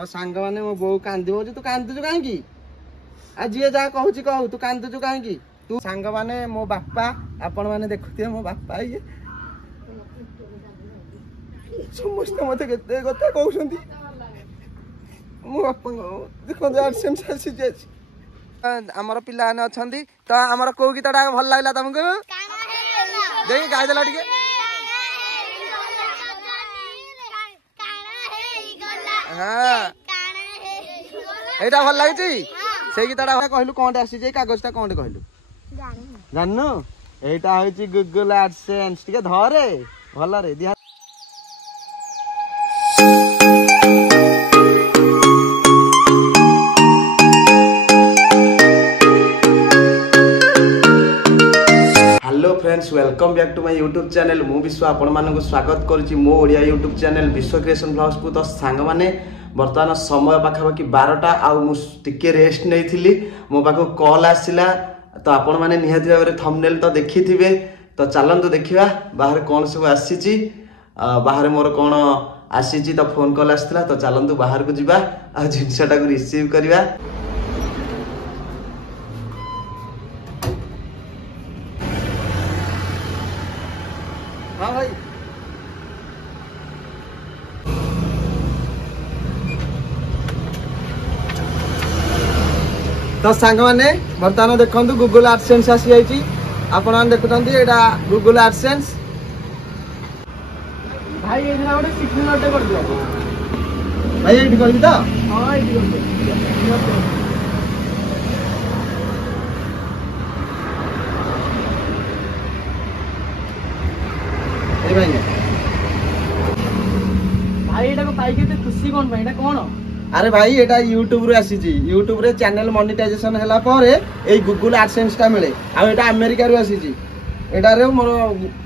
तो सांग माने मो बो कांदिबो जे तू कांदुछु काहेकि आ जे जा कहूची कहू तू कांदुछु काहेकि तू सांग माने मो बापा आपण माने देखुथिए मो बापा ये समस्त मते केते कथा कहउछंती मो बापा देखो जा सेंस आसी जे हमर पिला ने अछंती तो हमर को गीतडा भल लागला तुमको देई गाय देला टिके हां एटा भल लागछि से गीतडा कहलु कोनटा आसी जे कागजटा कोनटे कहलु जाननु एटा होछि गूगल एडसेंस टिके धरे भल रे दिया friends welcome back to my YouTube channel मु विश्व आपण मानक स्वागत करुच्ची मो Odia YouTube channel Biswa creation blogs को। तो सांग माने बर्तमान समय पाखापाखि 12टा आउ मु टिके रेस्ट नहीं थिली मो पाखो कॉल आसिला तो आपण माने निहाती भाबरे थंबनेल तो देखि थिबे। तो चलंतु देखिबा बाहर कोन सब आसीची बाहर मोर कोन आसीची तो फोन कॉल आस्थिला तो चलंतु बाहर को जिबा आ जिंसटा को रिसीव करिवा। हाँ भाई तो सांग माने बर्तमान देखो गूगल एडसेंस आसी जाइए आपण मैंने देखुंत एटा गूगल एडसेंस भाई ये गोटे सिक्स मिनट कर दियो भाई ये कर तो हां ये भाई एटा को पाई के खुशी कोन भाई एटा कोन अरे भाई एटा YouTube रे आसी जी YouTube रे चैनल मोनेटाइजेशन हला पारे ए गूगल एडसेंस टा मिले आ एटा अमेरिका रू आसी जी एटा रे मोर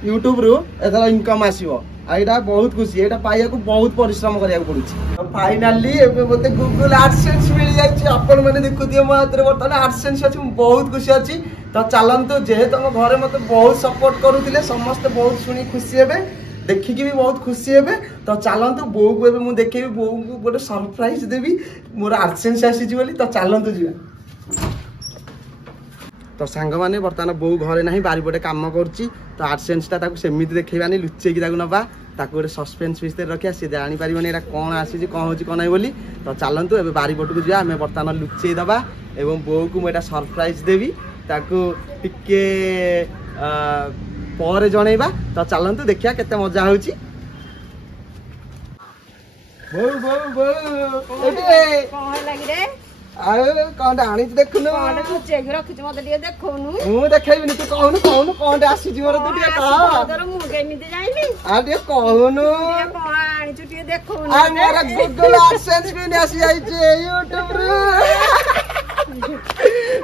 YouTube रू एथरा इनकम आसीबो आ एटा बहुत खुशी एटा पाइया को बहुत परिश्रम करिया को पड़ुची। तो फाइनली एबे मते गूगल एडसेंस मिल जाई छी आपण माने देखुतिए मो हाथ रे बर्तमान एडसेंस अछि बहुत खुशी अछि। तो चलंतु जे तुम घरे मते बहुत सपोर्ट करूथिले समस्त बहुत सुनी खुशी हेबे देखिकी भी बहुत खुशी हेबे। तो चलंतु बो को एबे मु देखेबी बो को गोटे सरप्राइज देबी मोर एडसेंस आसी जी बोली। तो चलंतु जिया तो सांग माने बर्तमान बो घरे नाही बारीपटे काम करची तो एडसेंस ता ताकू सेमिति देखैबानी लुचै की ताकू नबा ताकू गोटे सस्पेंस भितर रखिया से जानि परिबनी एटा कोन आसी जी कोन होची कोन नै बोली। तो चलंतु एबे बारीपटू जिया हमें बर्तमान लुचै दबा एवं बो को एटा सरप्राइज देबी ताकू टिके पर जनइबा। तो चलंतु देखिया केते मजा होची। बो बो बो एटे कोन लागि रे आए कोन आनी देखनु कोन खुचेग रखछ मते दिए देखौनु मु देखैबिनी तू कहनु कहनु कोन आसी जी मोर तू दिए कह तोर मु केमिति जाइली आ दिए कहनु कोन आनी छुटिए देखौनु आ मोर गूगल एडसेंस भी आसी जाई छे YouTube रे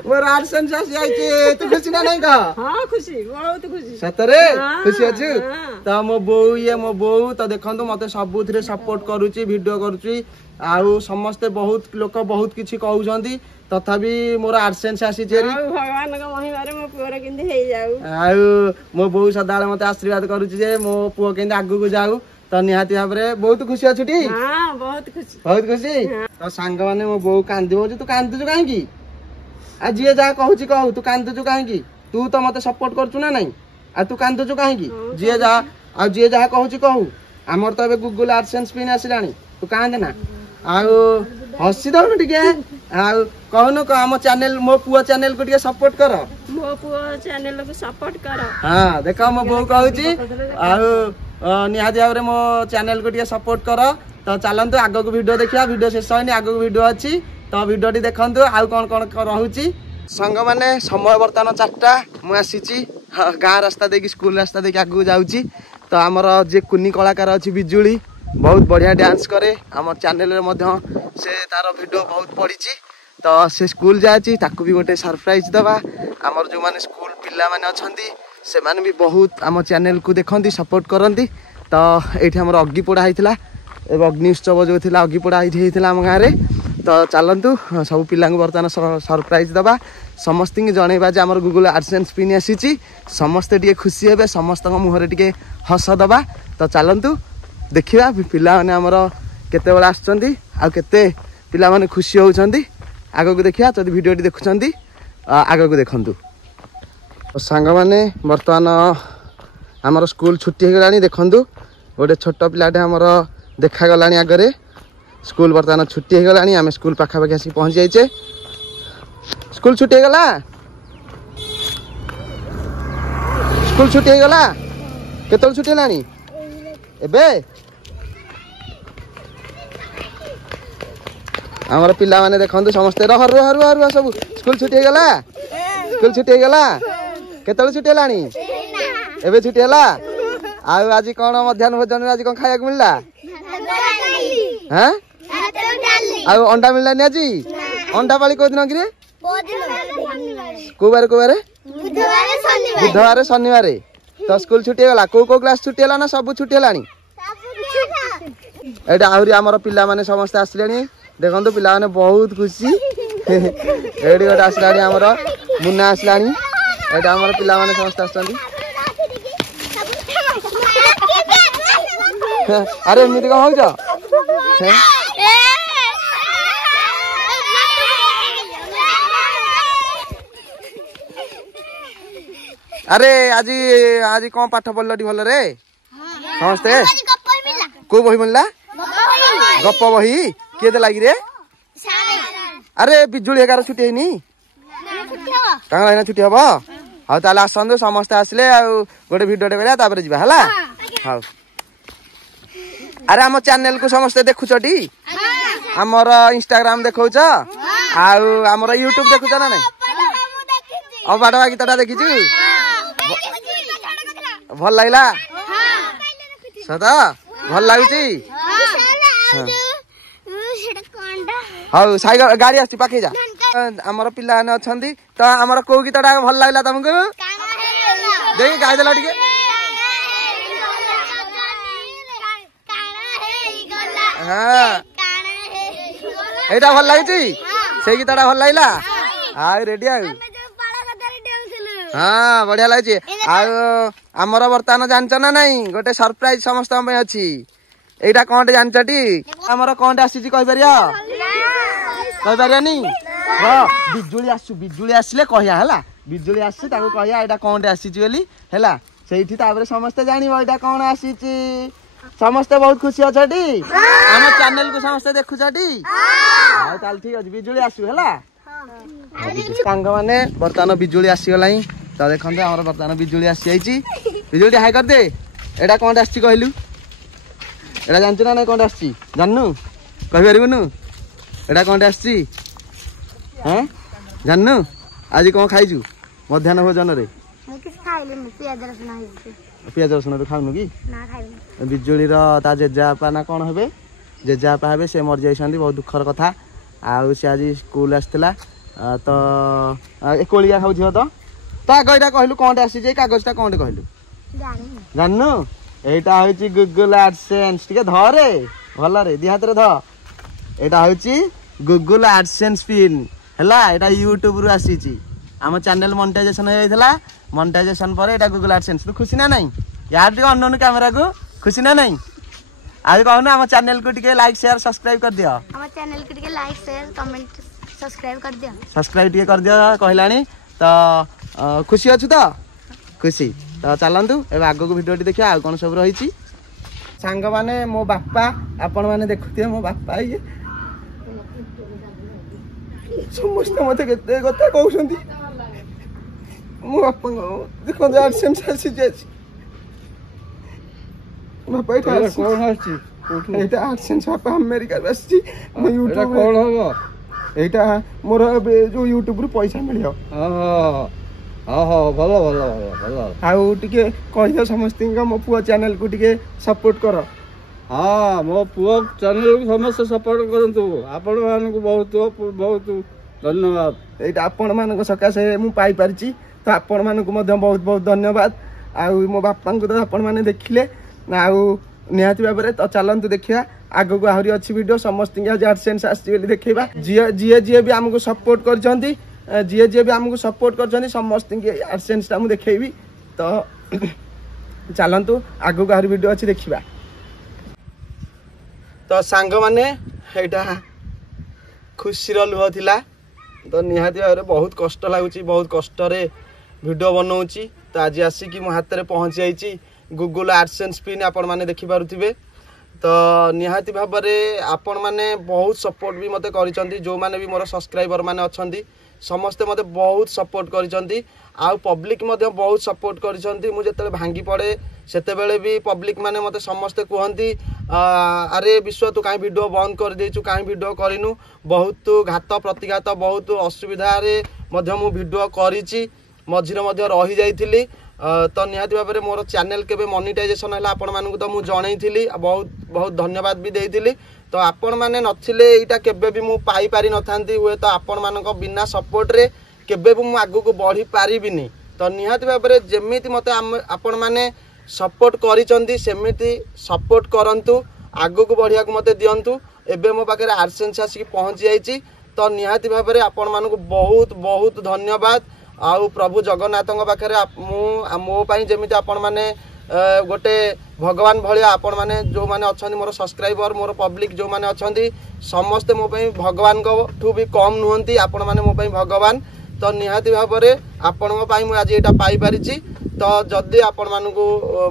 मोर एडसेंस आसी जाई छे तू खुशी ना नहीं का हां खुशी बहुत खुशी सतरे खुशी अछि। त मो बो तो देखंतु मते सबुथरे सपोर्ट करूची वीडियो करूची आउ समस्ते बहुत लोक बहुत किछि कहउछंती तथापि मोर एडसेंस आसी जेरी भगवान का महिमा रे मो पुओर किंदी हे जाऊ आउ मो बो सदाले मते आशीर्वाद करूची जे मो पुओ किंदी आगु को जाऊ। तो निहाती भाबरे बहुत खुशी अछटी हां बहुत खुशी। तो सांग माने मो बो कांदिबो जे तू कांदुछु काहेकि आ जे जा कहूची कहू तू कांदुछु काहेकि तू तो मते सपोर्ट करछु ना नहीं आ तू कांदुछु काहेकि जे जा कहूची कहू हमर तो एबे गूगल एडसेंस पिन आसिलानी तू कांदे ना आउ हसी दउनु टिके आउ कहनु क हम चैनल मो पुआ चैनल को टिके सपोर्ट कर मो पुआ चैनल को सपोर्ट कर हां देखो मो बो कहूची आउ निहाती भाबरे मो चैनल को टिके सपोर्ट कर। तो चलंतु आगो को वीडियो देखिया वीडियो शेष होनी आगो को वीडियो अछि तो वीडियो टी देखंतु आउ कोन कोन रहउची। संग माने समय बर्तमान 4टा मु आसीची गाँ रास्ता देखि स्कूल रास्ता देखि आगु जाउची। तो हमर जे कुनी कलाकार अछि बिजुली बहुत बढ़िया डांस करे आम चैनल रे मध्य से तार वीडियो बहुत पड़ीची। तो से स्कूल जाची ताकू भी गोटे सरप्राइज दबा आमर जो माने स्कूल पिला माने अछंती से माने भी बहुत आम चैनल को देखंती सपोर्ट करंती। तो एठी हमर अग्गी पोड़ा हितला एवं अग्नि उत्सव जो थिला अग्गी पोड़ा हितला आम गाँ रे। तो चलतु सब पिला बर्तमान सरप्राइज दबा समस्त जनइबा जे आमर गूगल एडसेंस पिन आसी समस्ते टे खुशी हे समस्त मुहर टे हस दबा। तो चलतु देखा पिला मैंने आमर केते बेला आछंती आ केते पिला माने खुशी होउछंती आगो को देखिया जदी वीडियोटी देखुछंती आगो को देखंतु सांग माने वर्तमान हमर स्कूल छुट्टी हो गलानी देखंतु गोटे छोट पिलाटे हमर देखा गलानी आगरे स्कूल वर्तमान छुट्टी हो गलानी आमे स्कूल पाखा पाखा आसी पहुंच जाइछे स्कूल छुट्टी हो गला स्कूल छुट्टी हो गला केतल छुट्टी लानी एबे हमर पिला माने देखंतु समस्त रहर रहर रहर सब स्कूल छुट्टी हो गला स्कूल छुट्टी हो गला केतल छुट्टी लानी एबे छुट्टी हला आ आज कोन मध्याह्न भोजन आज कोन खाया मिलला हैं आ अंडा मिलला नि आज अंडा पाली को दिन कि को बारे बुधवार शनिवार तो स्कूल छुट्टी गला को क्लास छुट्टी हला ना सब छुट्टी हलानी एटा आहुरी हमर पिला माने समस्त आसलेनी देखंतु पिला माने बहुत खुशी एडी गोटा आसलानी हमर मुन्ना आसलानी एटा हमर पिला माने समस्त आछंती अरे एमती कौन हो अरे आज आज कौन पाठ पढ़ल भल रे समस्ते को बही मिलला गप बही किए देला रे अरे बिजुली एगार छुट्टी है छुट्टी हम हाँ ताले आसतु समस्ते आसले गोटे भिडियो करा तापर जी है हाँ अरे आम चैनल को समस्ते देखुछटी आमर इंस्टाग्राम देखौछ आमर यूट्यूब देखुछ ना नहीं बाटवा गीतटा देखिछु भल लागला सदा भल लागुची हाँ साइकिल गाड़ी आसी पाखे जा आमर पिला ने अछंती तो आमर को गीतटा भल लागला तुमको देख गाई देला टिके हाँ एटा भल लागी से गीतटा भल लागला हाँ रेडी हाँ बढ़िया लगे आमर बर्तमान जानच ना नहीं गोटे सरप्राइज समस्त अच्छी एटा कौन जानटी आमर कौन आसी कही पारानी बिजुली आसु बिजुली आसले कहया है बिजुली आसी कहया एटा कौन आसी है समस्ते जानव एटा कौन आसी समस्ते बहुत खुशी अच्छी आम चैनल को समस्ते देखुछटी ठीक अच्छे बिजुली आसु है सांग मैंने बर्तमान बिजुली आसीगला तो देखते आम बर्तमान बिजुली आसी बिजुली हाई करदे एटा कौन आसी कहलु एटा जानचु ना कौन आसी जाननु कहि परिबुनु एटा कौन आसी हैं जाननु आज कौन खाइजु मध्याह्न भोजन रे पियाज रसुण तो खाऊनु कि बिजुली ता जेजापा ना कौन हे जेजापा हे से मर जाइछंती बहुत दुखर कथा आउ से आज स्कूल आसला तो कोलिया खाऊ तो आगटा कहलु कौन आसी कागजटा कौन कहलु जाननु एटा होची गूगल एडसेंस टिके धरे भल रे दी हाथ रे ध एटा होची गूगल एडसेंस पिन हला एटा यूट्यूब रु आसीची आम चैनल मोनेटाइजेशन हो जाइथला मोनेटाइजेशन पर एटा गूगल एडसेंस तू खुशी ना नहीं यार टिके अननोन कैमरा को खुशी ना नहीं आज कहनु आम चैनल को टिके लाइक शेयर सब्सक्राइब कर दियो आम चैनल को टिके लाइक शेयर कमेंट सब्सक्राइब कर दियो सब्सक्राइब टिके कर दियो कहलानी तो खुशी अच्छु तो खुशी तो चलतु एवं आग को भिडियो देखिए आ कौन सब रही सांग माने मो बापा आपण मैंने देखुए मो बापा ये समस्त मत केते कथा कहउछंती मो बापा देखो एडसेंस आसी बापा एटा कोन आसी एटा एडसेंस बापा अमेरिका आसी मो यूट्यूब कोन हो एटा मोर जो यूट्यूब रु पैसा मिलियो भल भल भल आउ टिके कहियो समस्त मो पुआ चैनल को टिके सपोर्ट कर हाँ मो पुआ चैनल को समस्त सपोर्ट करंतु आपण मान को बहुत बहुत धन्यवाद एटा आपण मान को सकासे मु पाई परची तो आपण मान को मध्य बहुत बहुत धन्यवाद आउ मो बापा को तो आपण माने देखिले आउ निहाती भाबरे तो चलंतु देखिया आगो को आहुरी अच्छी वीडियो समस्त एडसेंस आसी देखा जी जी भी आमको सपोर्ट कर जी जी भी आमको सपोर्ट कर समस्त एडसेंस देखेबी तो चलतु आगो को आहुरी वीडियो अच्छी देखा तो सांग माने एटा खुशी लुह थिला तो निहाती भाव बहुत कष्ट लगुच बहुत कष्ट वीडियो बनाऊँगी तो आज आसिक मो हाथ में पहुँची जाइए गूगल एडसेंस पिन आपण मैंने देखिपे तो निहाती भाव में आपण मैंने बहुत सपोर्ट भी मत कर जो मैंने भी मोर सब्सक्राइबर मैंने अच्छा समस्ते मत बहुत सपोर्ट कर पब्लिक बहुत सपोर्ट कर मुझे भांगी पड़े से भी पब्लिक माने मत समस्ते कहती अरे विश्व तू कहीं वीडियो बंद कर देचु कहीं वीडियो करिनु बहुत घात प्रतिघात बहुत असुविधा मु वीडियो करी मझिरे रही जाइली तो निहाती भाव में मोर चैनल केबे मोनेटाइजेशन है आपण मानू तो मुझे जनईली बहुत बहुत धन्यवाद भी देइली तो आपण मैंने नथिले एटा केबे भी मु पाई पारि नथांती हुए तो आपण मानक बिना सपोर्ट रे केबे भी मु आगु को बढ़ी पारिबिनी तो निहाती भाव में जेमिति मते आपण माने सपोर्ट करिसंती सेमिति सपोर्ट करंतु आगु को बढ़िया को मते दियंतु एबे मो पाखे एडसेंस आसिक पहुँची जाइए तो निहाती भाव में आपण मानक बहुत बहुत धन्यवाद आउ प्रभु जगन्नाथ पाखे मो जमी आपण मैंने गोटे भगवान भाया आपण मैंने जो मैंने अच्छा मोर सब्सक्राइबर मोर पब्लिक जो मैंने अच्छा समस्ते मो भगवान ठू भी कम नुहति आपण मैंने मो भगवान तो निहाती भाव में आपण आज यहाँ पाइपारी तो जदि आपण मानू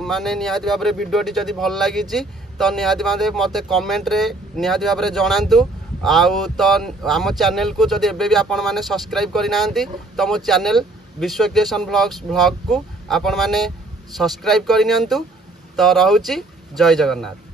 माने निहाती भाव में वीडियोटी जदि भल लगी तो निहाती भाव मत कमेंट रे निहाती भाव में जनातु आउ तो आम चैनल को जब एबे भी आपण माने सब्सक्राइब करना तो मो चैनल विश्व क्रिएशन ब्लॉग को आपण माने सब्सक्राइब करनियंतु तो रहुची जय जगन्नाथ।